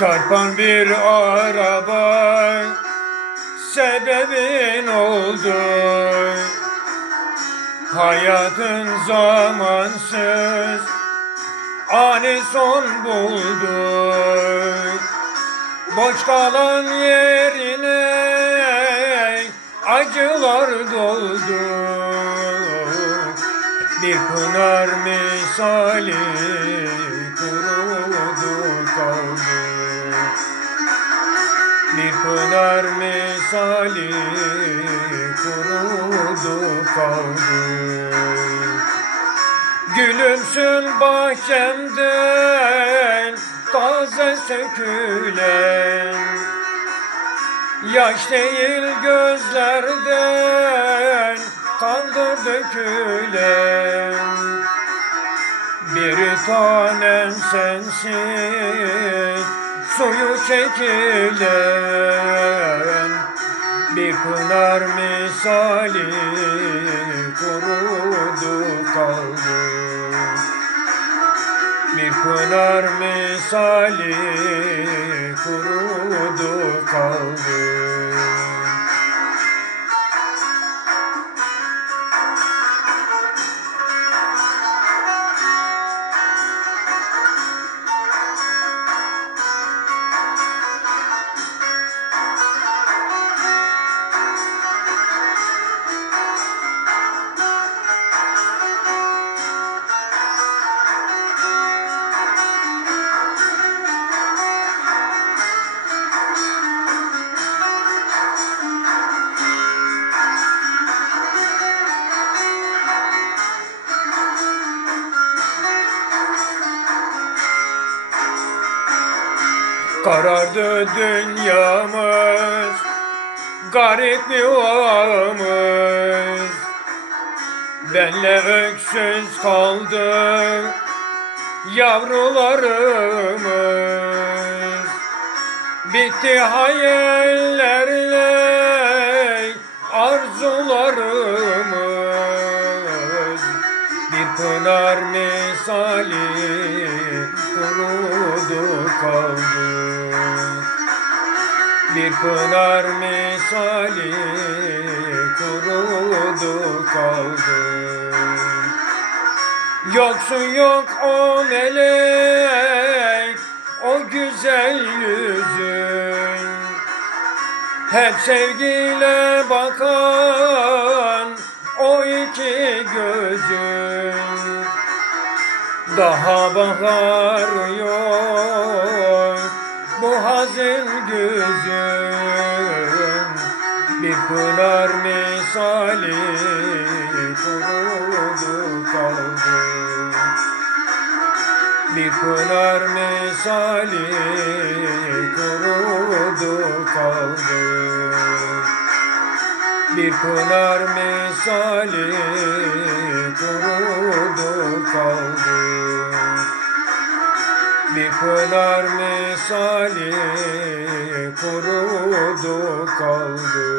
Çarpan bir araba. Sebebin oldu. Hayatın zamansız ani son buldu. Boş kalan yerine acılar doldu. Bir pınar misali kurudu. kaldı Bir pınar misali kurudu kaldı. Gülümsün bahçemden taze sökülen. Yaş değil gözlerden kandır dökülen. Bir tanem sensin suyu çekilen Bir pınar misali kurudu kaldı. Bir pınar misali kurudu kaldı Karardı dünyamız Garip yuvamız Benle öksüz kaldı Yavrularımız. Bitti hayallerle Arzularımız. Bir pınar misali Kurudu kaldı bir pınar misali kurudu kaldı. Yoksun yok o melek o güzel yüzün. Hep sevgiyle bakan o iki gözün. Daha bahar yok Bir pınar misali kurudu kaldı. Bir pınar misali kurudu kaldı. Bir pınar misali kurudu kaldı. Bir pınar misali kurudu kaldı